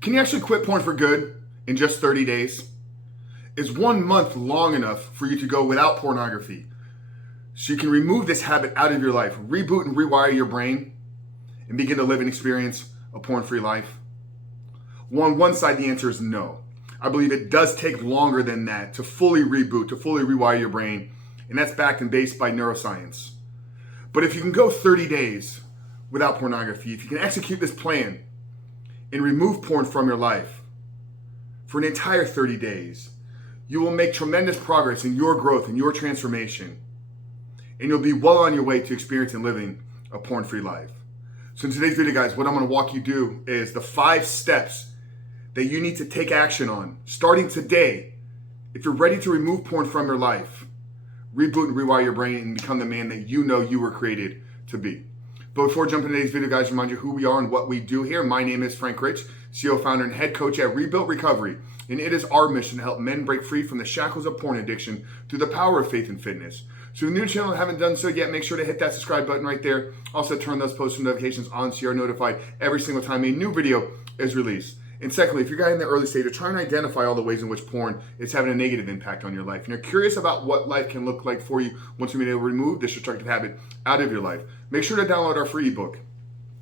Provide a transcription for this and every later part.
Can you actually quit porn for good in just 30 days? Is 1 month long enough for you to go without pornography so you can remove this habit out of your life, reboot and rewire your brain, and begin to live and experience a porn-free life? Well, on one side, the answer is no. I believe it does take longer than that to fully reboot, to fully rewire your brain, and that's backed and based by neuroscience. But if you can go 30 days without pornography, if you can execute this plan and remove porn from your life for an entire 30 days, you will make tremendous progress in your growth and your transformation. And you'll be well on your way to experiencing living a porn-free life. So in today's video, guys, what I'm going to walk you through is the 5 steps that you need to take action on starting today. If you're ready to remove porn from your life, reboot and rewire your brain and become the man that you know you were created to be. But before jumping into today's video, guys, remind you who we are and what we do here. My name is Frank Rich, CEO, founder, and head coach at Rebuilt Recovery. And it is our mission to help men break free from the shackles of porn addiction through the power of faith and fitness. So if you're new to the channel and haven't done so yet, make sure to hit that subscribe button right there. Also turn those post notifications on so you're notified every single time a new video is released. And secondly, if you're guys in the early stage, you're trying to identify all the ways in which porn is having a negative impact on your life, and you're curious about what life can look like for you once you've been able to remove this destructive habit out of your life, make sure to download our free ebook.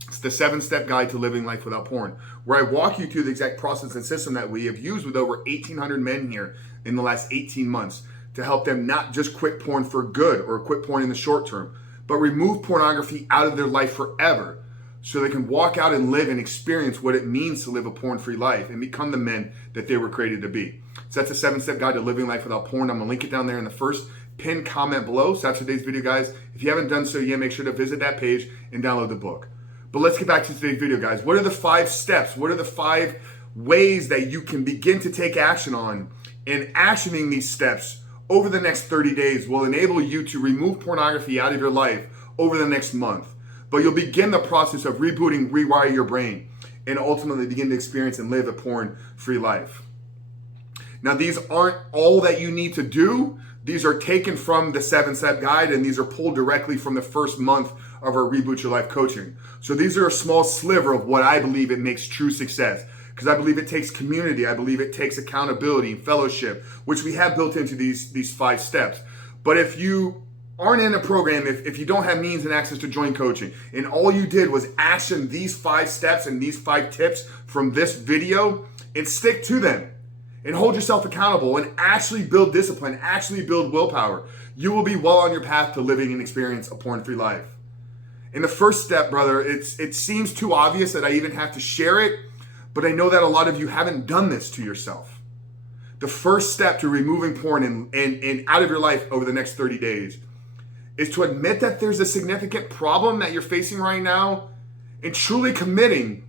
It's the 7-step guide to living life without porn, where I walk you through the exact process and system that we have used with over 1,800 men here in the last 18 months to help them not just quit porn for good or quit porn in the short term, but remove pornography out of their life forever so they can walk out and live and experience what it means to live a porn-free life and become the men that they were created to be. So that's a 7-step guide to living life without porn. I'm going to link it down there in the first pinned comment below. So that's today's video, guys. If you haven't done so yet, make sure to visit that page and download the book. But let's get back to today's video, guys. What are the 5 steps? What are the 5 ways that you can begin to take action on? And actioning these steps over the next 30 days will enable you to remove pornography out of your life over the next month. But you'll begin the process of rebooting, rewire your brain, and ultimately begin to experience and live a porn-free life. Now, these aren't all that you need to do. These are taken from the 7-step guide, and these are pulled directly from the first month of our Reboot Your Life coaching. So these are a small sliver of what I believe it makes true success, because I believe it takes community. I believe it takes accountability and fellowship, which we have built into these 5 steps. But if you aren't in a program, if you don't have means and access to join coaching, and all you did was action these 5 steps and these 5 tips from this video and stick to them and hold yourself accountable and actually build discipline, actually build willpower, you will be well on your path to living and experience a porn-free life. In the first step, brother, it seems too obvious that I even have to share it, but I know that a lot of you haven't done this to yourself. The first step to removing porn and out of your life over the next 30 days is to admit that there's a significant problem that you're facing right now and truly committing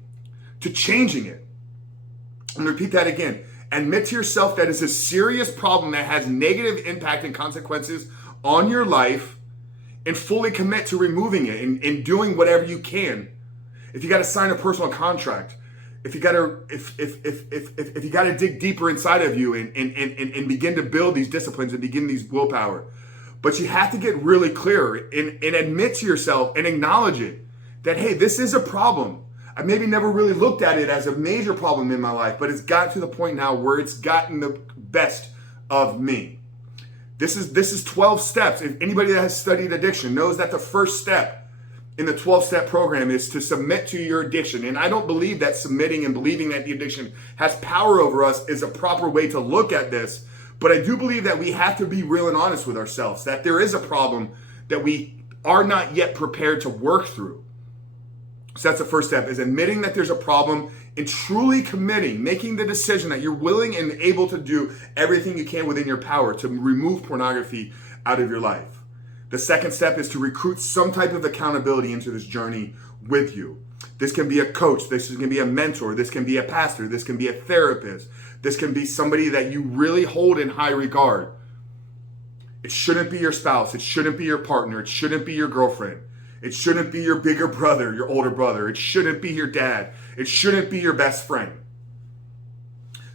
to changing it. I'm going to repeat that again. Admit to yourself that it's a serious problem that has negative impact and consequences on your life and fully commit to removing it and doing whatever you can. If you got to sign a personal contract, if you got to dig deeper inside of you and begin to build these disciplines and begin these willpower. But you have to get really clear and admit to yourself and acknowledge it that, hey, this is a problem. I maybe never really looked at it as a major problem in my life, but it's gotten to the point now where it's gotten the best of me. This is 12 steps. If anybody that has studied addiction knows that the first step in the 12-step program is to submit to your addiction. And I don't believe that submitting and believing that the addiction has power over us is a proper way to look at this. But I do believe that we have to be real and honest with ourselves, that there is a problem that we are not yet prepared to work through. So that's the first step, is admitting that there's a problem and truly committing, making the decision that you're willing and able to do everything you can within your power to remove pornography out of your life. The second step is to recruit some type of accountability into this journey with you. This can be a coach, this can be a mentor, this can be a pastor, this can be a therapist, this can be somebody that you really hold in high regard. It shouldn't be your spouse, it shouldn't be your partner, it shouldn't be your girlfriend, it shouldn't be your bigger brother, your older brother, it shouldn't be your dad, it shouldn't be your best friend.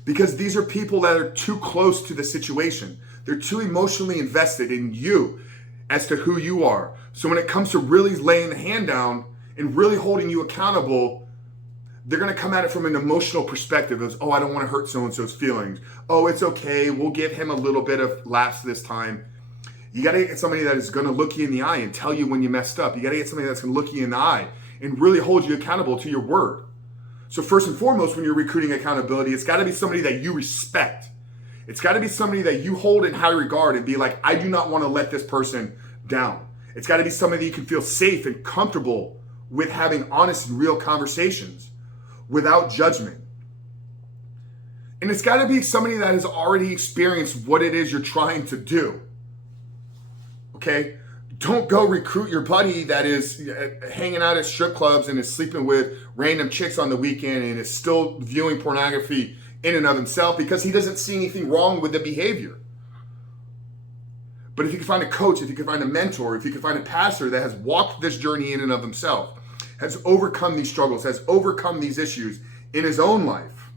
Because these are people that are too close to the situation. They're too emotionally invested in you as to who you are. So when it comes to really laying the hand down and really holding you accountable, They're going to come at it from an emotional perspective of, oh, I don't want to hurt so-and-so's feelings. Oh, it's okay. We'll give him a little bit of laughs this time. You got to get somebody that is going to look you in the eye and tell you when you messed up. You got to get somebody that's going to look you in the eye and really hold you accountable to your word. So first and foremost, when you're recruiting accountability, it's got to be somebody that you respect. It's got to be somebody that you hold in high regard and be like, I do not want to let this person down. It's got to be somebody that you can feel safe and comfortable with having honest and real conversations without judgment. And it's got to be somebody that has already experienced what it is you're trying to do. Okay? Don't go recruit your buddy that is hanging out at strip clubs and is sleeping with random chicks on the weekend and is still viewing pornography in and of himself because he doesn't see anything wrong with the behavior. But if you can find a coach, if you can find a mentor, if you can find a pastor that has walked this journey in and of himself, has overcome these struggles, has overcome these issues in his own life,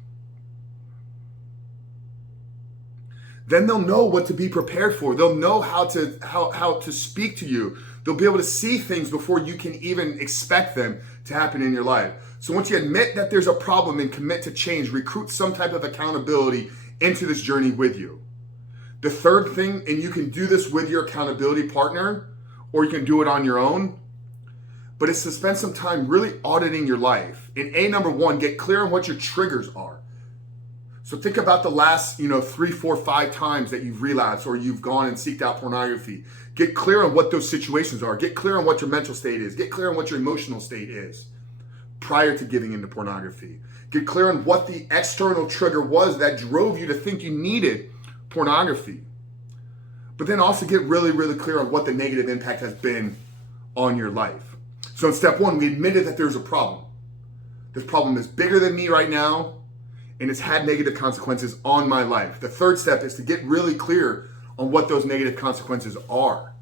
then they'll know what to be prepared for. They'll know how to speak to you. They'll be able to see things before you can even expect them to happen in your life. So once you admit that there's a problem and commit to change, recruit some type of accountability into this journey with you. The third thing, and you can do this with your accountability partner, or you can do it on your own, but it's to spend some time really auditing your life. And number one, get clear on what your triggers are. So think about the last, 3, 4, 5 times that you've relapsed or you've gone and seeked out pornography. Get clear on what those situations are. Get clear on what your mental state is. Get clear on what your emotional state is prior to giving into pornography. Get clear on what the external trigger was that drove you to think you needed pornography. But then also get really, really clear on what the negative impact has been on your life. So in step 1, we admitted that there's a problem. This problem is bigger than me right now, and it's had negative consequences on my life. The third step is to get really clear on what those negative consequences are.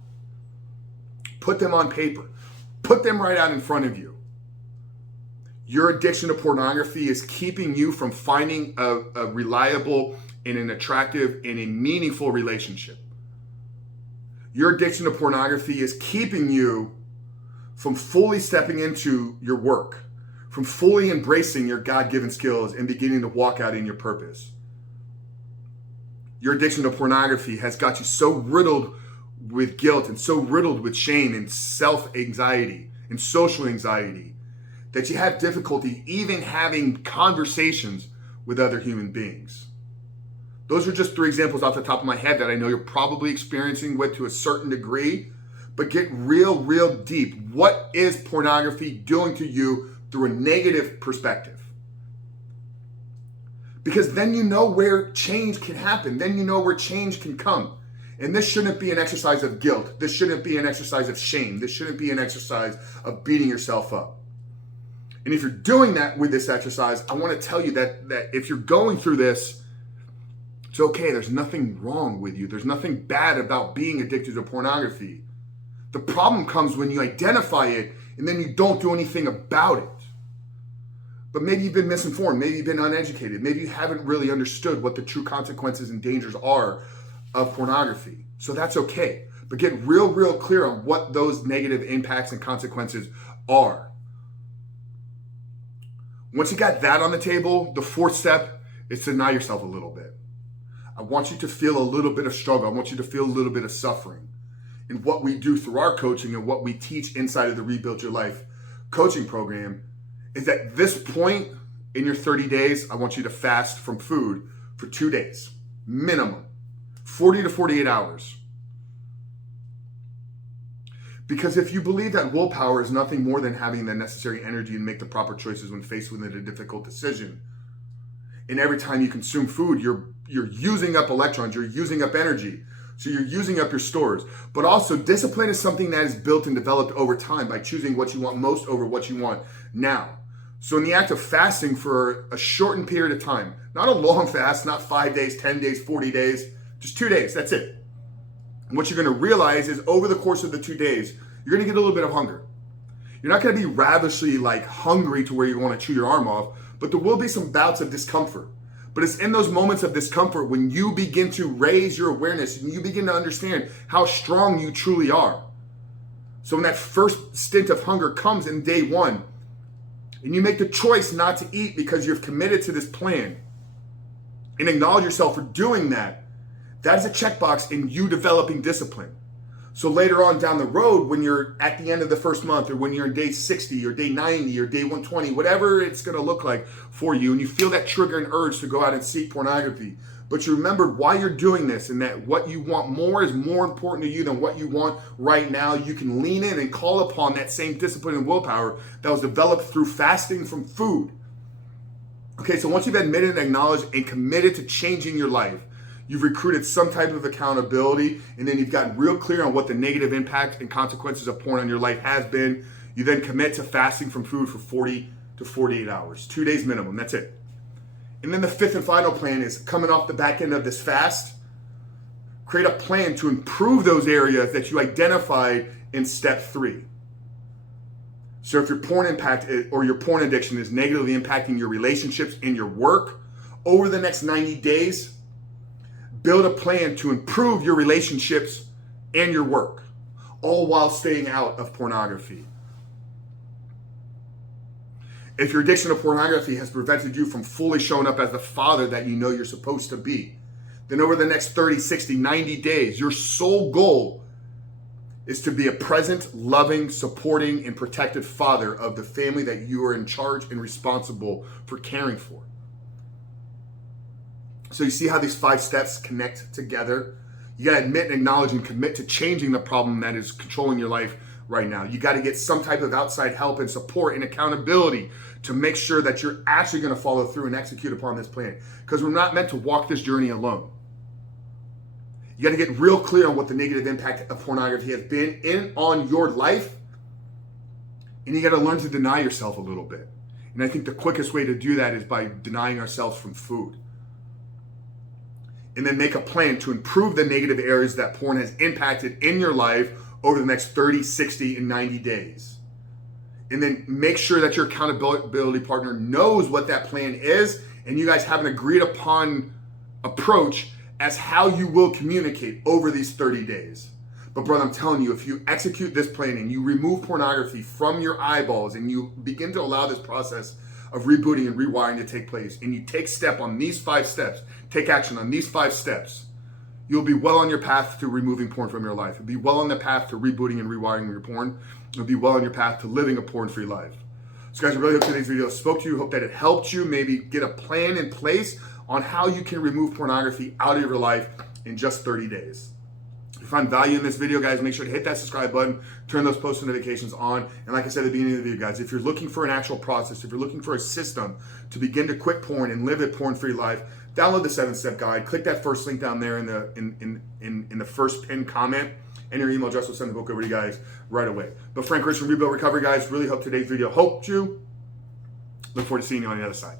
Put them on paper. Put them right out in front of you. Your addiction to pornography is keeping you from finding a reliable and an attractive and a meaningful relationship. Your addiction to pornography is keeping you from fully stepping into your work, from fully embracing your God-given skills and beginning to walk out in your purpose. Your addiction to pornography has got you so riddled with guilt and so riddled with shame and self-anxiety and social anxiety that you have difficulty even having conversations with other human beings. Those are just 3 examples off the top of my head that I know you're probably experiencing with to a certain degree, but get real deep. What is pornography doing to you through a negative perspective? Because then you know where change can happen. Then you know where change can come. And this shouldn't be an exercise of guilt. This shouldn't be an exercise of shame. This shouldn't be an exercise of beating yourself up. And if you're doing that with this exercise, I want to tell you that if you're going through this, it's okay. There's nothing wrong with you. There's nothing bad about being addicted to pornography. The problem comes when you identify it and then you don't do anything about it. But maybe you've been misinformed. Maybe you've been uneducated. Maybe you haven't really understood what the true consequences and dangers are of pornography. So that's okay. But get real clear on what those negative impacts and consequences are. Once you got that on the table, the 4th step is to deny yourself a little bit. I want you to feel a little bit of struggle. I want you to feel a little bit of suffering. And what we do through our coaching and what we teach inside of the Rebuild Your Life coaching program is at this point in your 30 days, I want you to fast from food for 2 days, minimum, 40 to 48 hours. Because if you believe that willpower is nothing more than having the necessary energy to make the proper choices when faced with a difficult decision, and every time you consume food, you're using up electrons, you're using up energy, so you're using up your stores. But also, discipline is something that is built and developed over time by choosing what you want most over what you want now. So in the act of fasting for a shortened period of time, not a long fast, not 5 days, 10 days, 40 days, just 2 days, that's it. And what you're going to realize is over the course of the 2 days, you're going to get a little bit of hunger. You're not going to be ravishly hungry to where you want to chew your arm off, but there will be some bouts of discomfort. But it's in those moments of discomfort when you begin to raise your awareness and you begin to understand how strong you truly are. So when that first stint of hunger comes in day 1, and you make the choice not to eat because you've committed to this plan and acknowledge yourself for doing that, that is a checkbox in you developing discipline. So later on down the road, when you're at the end of the first month, or when you're in day 60 or day 90 or day 120, whatever it's going to look like for you, and you feel that trigger and urge to go out and seek pornography, but you remember why you're doing this, and that what you want more is more important to you than what you want right now, you can lean in and call upon that same discipline and willpower that was developed through fasting from food. Okay, so once you've admitted and acknowledged and committed to changing your life, you've recruited some type of accountability, and then you've gotten real clear on what the negative impact and consequences of porn on your life has been. You then commit to fasting from food for 40 to 48 hours, 2 days minimum, that's it. And then the fifth and final plan is coming off the back end of this fast, create a plan to improve those areas that you identified in step 3. So if your porn impact or your porn addiction is negatively impacting your relationships and your work, over the next 90 days, build a plan to improve your relationships and your work, all while staying out of pornography. If your addiction to pornography has prevented you from fully showing up as the father that you know you're supposed to be, then over the next 30, 60, 90 days, your sole goal is to be a present, loving, supporting, and protected father of the family that you are in charge and responsible for caring for. So you see how these 5 steps connect together? You gotta admit and acknowledge and commit to changing the problem that is controlling your life right now. You gotta get some type of outside help and support and accountability to make sure that you're actually gonna follow through and execute upon this plan. Because we're not meant to walk this journey alone. You gotta get real clear on what the negative impact of pornography has been on your life. And you gotta learn to deny yourself a little bit. And I think the quickest way to do that is by denying ourselves from food. And then make a plan to improve the negative areas that porn has impacted in your life over the next 30, 60, and 90 days. And then make sure that your accountability partner knows what that plan is, and you guys have an agreed upon approach as how you will communicate over these 30 days. But brother, I'm telling you, if you execute this plan and you remove pornography from your eyeballs and you begin to allow this process of rebooting and rewiring to take place, and you take step on these 5 steps, take action on these 5 steps, you'll be well on your path to removing porn from your life. You'll be well on the path to rebooting and rewiring your porn. You'll be well on your path to living a porn-free life. So guys, I really hope today's video spoke to you. Hope that it helped you maybe get a plan in place on how you can remove pornography out of your life in just 30 days. If you find value in this video, guys, make sure to hit that subscribe button, turn those post notifications on. And like I said at the beginning of the video, guys, if you're looking for an actual process, if you're looking for a system to begin to quit porn and live a porn-free life, download the 7-step guide. Click that first link down there in the first pinned comment, and your email address will send the book over to you guys right away. But Frank Rich from Rebuild Recovery, guys, really hope today's video helped you. Look forward to seeing you on the other side.